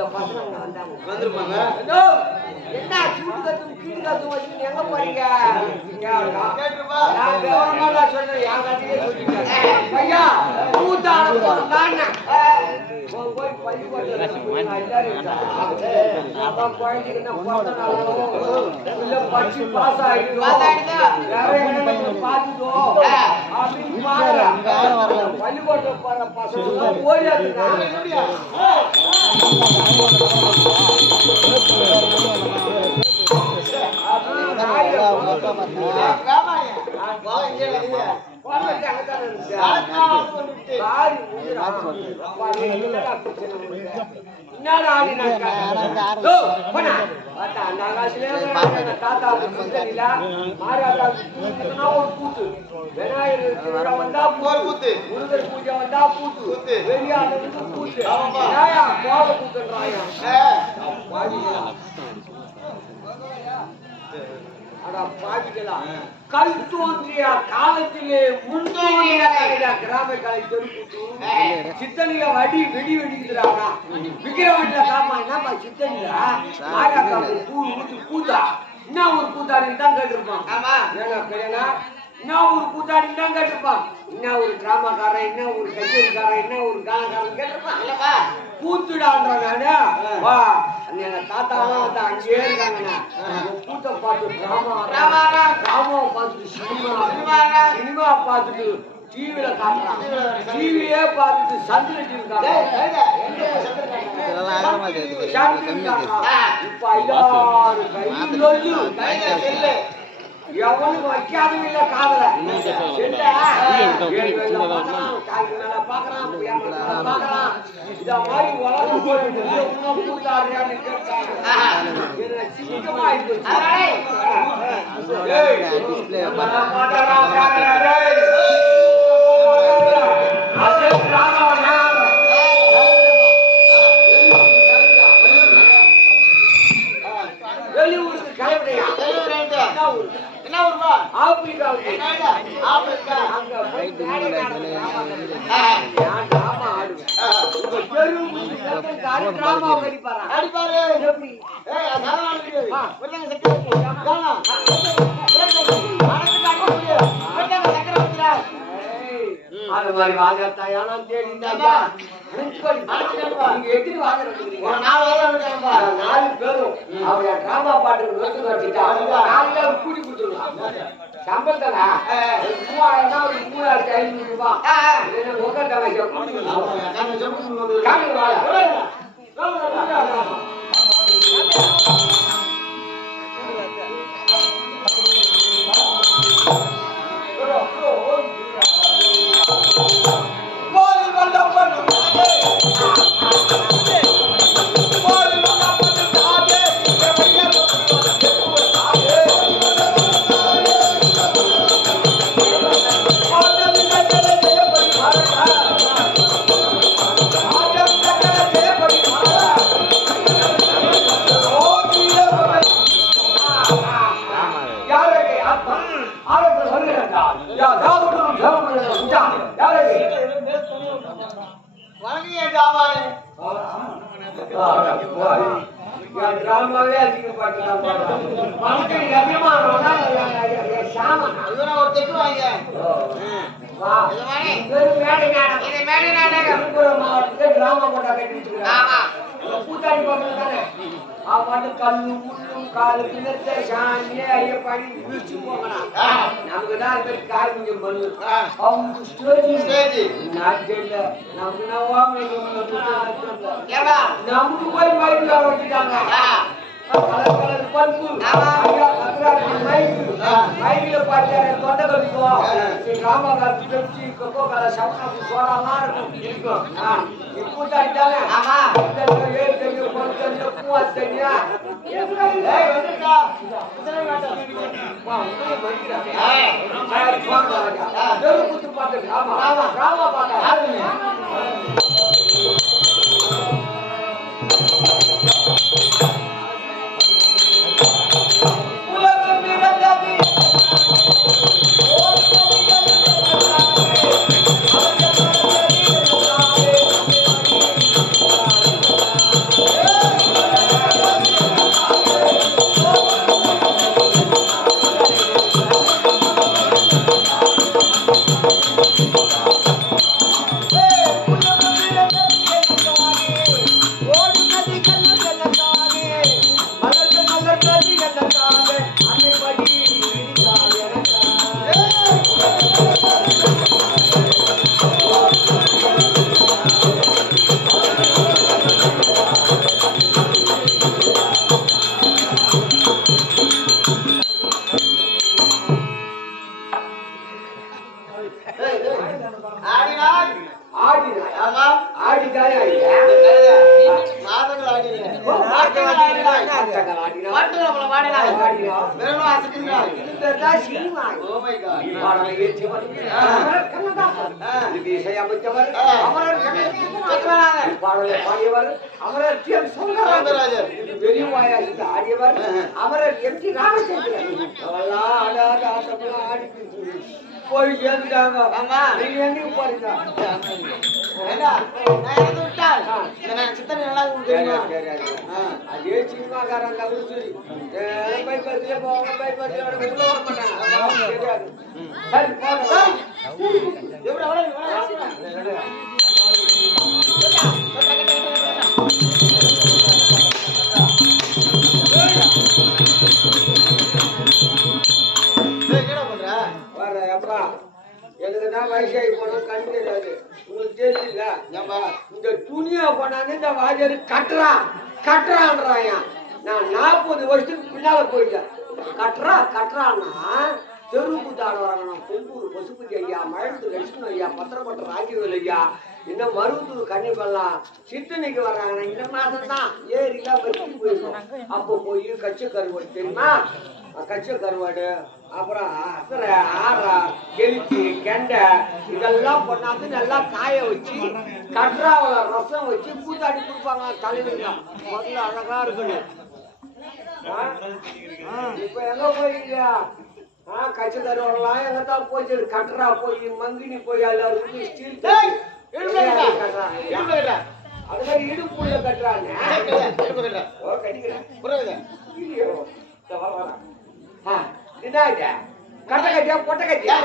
இந்த பசங்க வந்தாங்க வந்துருப்பாங்க. என்ன சூடு கத்தும் கீழ் கத்தும் வச்சு எங்க போறீங்க கேட்டுப்பா. நான் கவர்மெண்டா சொல்றேன் என் கதையே சொல்லிட்டேன் ஐயா கூத்தான போறான்னு போய் பள்ளிக்கூடத்துல எல்லாரும் குழந்தைக்கு பிறந்த நாளும் இல்ல படிச்சு பாஸ் ஆயிடுதோ வேற என்ன பாத்துதோ அப்படின்னு பாரு பள்ளிக்கூடத்துல போற பசங்க ஓடியாதுங்க கல் தோன்றிய காலத்திலே முன்னோடிய கிராம கலை தெருக்கூட்டு சித்தனில வடி வெடி வெடிக்கிறாங்க விக்கிரவண்டில காமா என்னப்பா சித்தனிலா ஆயா காப்பு பூ ஊத்து கூத்தா என்ன ஒரு கூத்தாடின்னு தான் கேட்டிருப்பான் ஆமா ஏன்னா என்ன ஒரு கூத்தாடின்னு தான் கேட்டிருப்பான் என்ன ஒரு டிராமாக்காரன் என்ன ஒரு கச்சேரிக்காரன் என்ன ஒரு கானக்காரன் கேட்டிருப்பான் இல்லப்பா கூத்துடான்றாங்க வா எங்க தாத்தாலாம் வந்து அங்கேயே இருக்காங்கண்ணா கூத்த பார்த்து டிராமாவை பார்த்துட்டு சினிமா பார்த்துட்டு டிவியில காட்டுறான் டிவியே பார்த்துட்டு சந்திர டிவி இப்ப 5,000 கையில் எவனுக்கு வைக்காதும் இல்ல காதல பாக்குறான் இந்த மாதிரி உலகம் போயிட்டு கூட்டாடுறான்னு வெளியூருக்கு கிளம்பியா என்ன ஊருமா ஆப்பிரிக்கா அங்க போய் அடிப்பாரு எப்படி அது மாதிரி வாங்கத்தாயான தேடிந்தாங்க எத்தனை வாங்குறீங்க 4 பேரும் அவங்க டிராமா பாட்டு வச்சுட்டா 4 பேரும் கூடி கொடுத்துருவாங்க சம்பளத்தனா 3,500 ரூபாய் டிராமாவே அதிகப்பட்டு டிராமா போட்டா கட்டி கூத்தாடி போட்டு தானே அவன் கல்லு முள்ளும் காலு பிணத்தை சாணியே ஐயப்பாடி வீழ்ச்சி போங்கண்ணா நமக்குதான் பேர் காய்ஞ்சம் பண்ணு அவங்க ஸ்டேஜ் நாட்டில் நமக்கு போய் மயிறு வச்சுட்டாங்க கலர் கலர் பல்பு மைக்கில பாட்டாரு தொண்டை கழிக்கும் ராமகாலத்து பெப்சி கொக்கோ கலர் சப்னாப்பு சோடாலாம் இருக்கும் கூட்டாடிட்டாங்க ஏழு தண்ணி பொறுத்தண்ணி பூவா தண்ணியா குத்து பாட்டு ராமா பாட்டா Yeah. அமரர் எம்.ஜி. ராமச்சந்திரன் போய் சேர்ந்துட்டாங்க. நீங்க எங்கேயும் போறீங்க? அதே சினிமாக்காரங்க பைபஸ்ல போவாங்க, பைபஸ்ல உள்ள வர மாட்டாங்க. எனக்குதான் வயசாகி போனோம் கண் தெரியாது. உங்களுக்கு தெரியல இந்த துணியை கொண்டாந்து இந்த வாஜர் கட்டுறான்றாயா. நான் 40 வருஷத்துக்கு பின்னால போயிட்டேன். கட்டுறான்னா தெருவுக்கு தாட வராங்க. பொங்கூர் பசுபதி ஐயா, மழத்தூர் லட்சுமணன் ஐயா, பத்திரப்பட்ட ராஜீவல் ஐயா, இன்னும் மருவத்தூர் கன்னிப்பெல்லாம் சித்தனைக்கு வர்றாங்கன்னா இந்த மாதம் தான் ஏரிலாம் வச்சு போயிருக்கோம். அப்போ போய் கச்சை கருவாடு தெரியுமா? கச்சை கருவாடு, அப்புறம் அசரை, ஆறா, கெளுத்தி, கெண்டை இதெல்லாம் கொண்டாந்து நல்லா காய வச்சு கட்ராவில் ரசம் வச்சு கூத்தாடி கொடுப்பாங்க. தலைவர்கள் முதல்ல அழகா இருக்கணும். இப்ப எங்க போயிருக்க? கச்சை கருவாடெல்லாம் எங்கதான் போச்சு. கட்ரா போய் மங்கினி போய் எல்லாருக்கும் ஸ்டீல் அது மாதிரி இடுப்புள்ள கட்டுறாங்க. கட்ட கட்டியா பொட்டை கட்டியா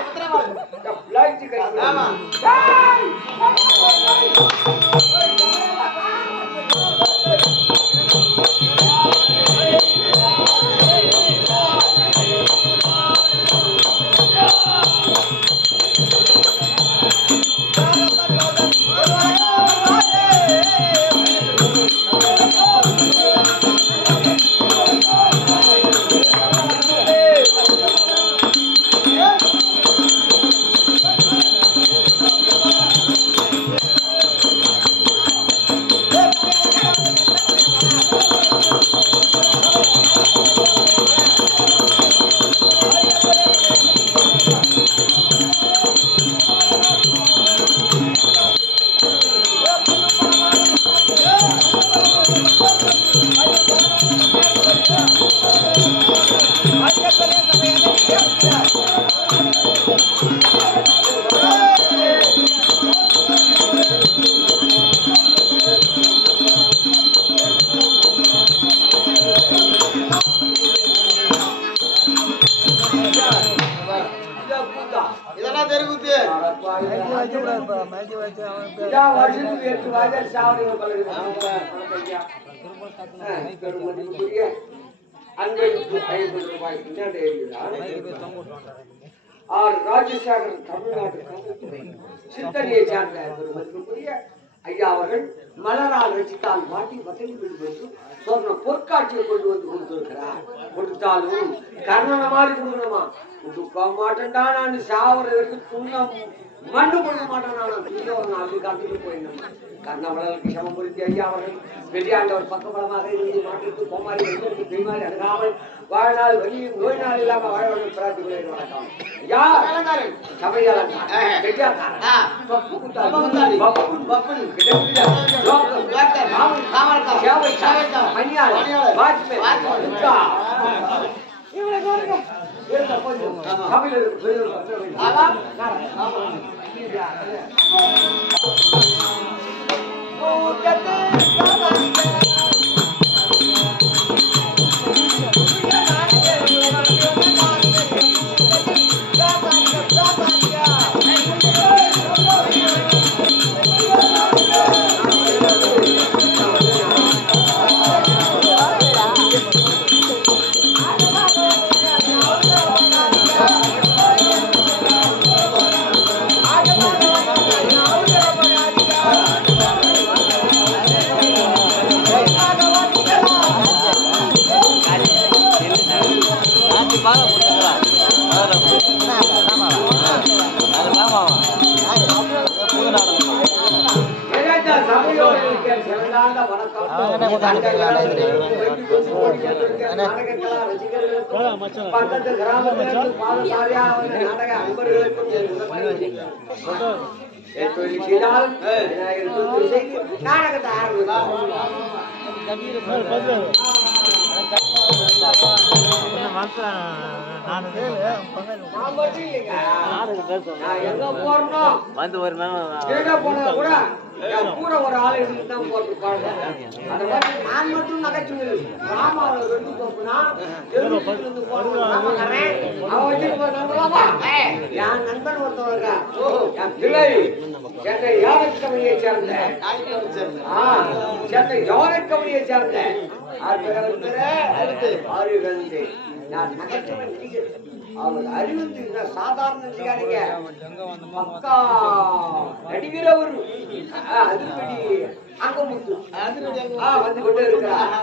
ராஜசேகரன் தமிழ்நாட்டு சித்தனையை சார்ந்த ஐயா அவர்கள் மலரால் ரசித்தால் மாட்டி வசதி என்று சொன்ன பொற்காட்சியை கொண்டு வந்து கொடுத்திருக்கிறார். கொடுத்தாலும் கர்ணனை மாதிரி கொடுக்கணுமா? கொடுக்க மாட்டேன்டா, நான் சாவர வரைக்கும் துண்ணம் மண்ணு கொடுக்க மாட்டேன். நான் துணியவன் அப்படி காத்துட்டு போயிருந்தேன். கர்ணவர்களுக்கு சமபுரித்தி ஐயா அவர்கள் பெரியாண்டவர் பக்கபலமாக இருந்து மாட்டிற்கு பொம்மாரி எங்களுக்கு பெய்மாரி அணுகாமல் வாழ்நாள் வலியும் நோய் நாள் இல்லாம வாழ வேண்டும் பிரார்த்திகளை வணக்கம். சபையாளர் பக்கத்து கிராமத்திலிருந்து பாதசாரியா வந்து நாடக அன்பர்களுக்கும் நாடகத்தை எங்க போறோம் வந்து ஒரு போனா கூட கூட ஒரு ஆள் எடுத்துதான் போட்டுருப்பாங்க. அந்த மாதிரி நான் மட்டும் நகைச்சுவை ராமாவில் ரெண்டு போக்குனா அவன் வச்சு என் நண்பன் ஒருத்தவங்க இருக்கா என் பிள்ளை சென்னை யாவத் கம்பெனியை சேர்ந்த சென்னை யாவத் கம்பெனியை சேர்ந்த அறிவந்து நான் நகைச்சுவை அவர் அறிவந்து சாதாரண நினைக்காதீங்க பக்கா நடிகர் அவரு அதுபடி அங்க முத்து வந்து கொண்டே இருக்கிறார்.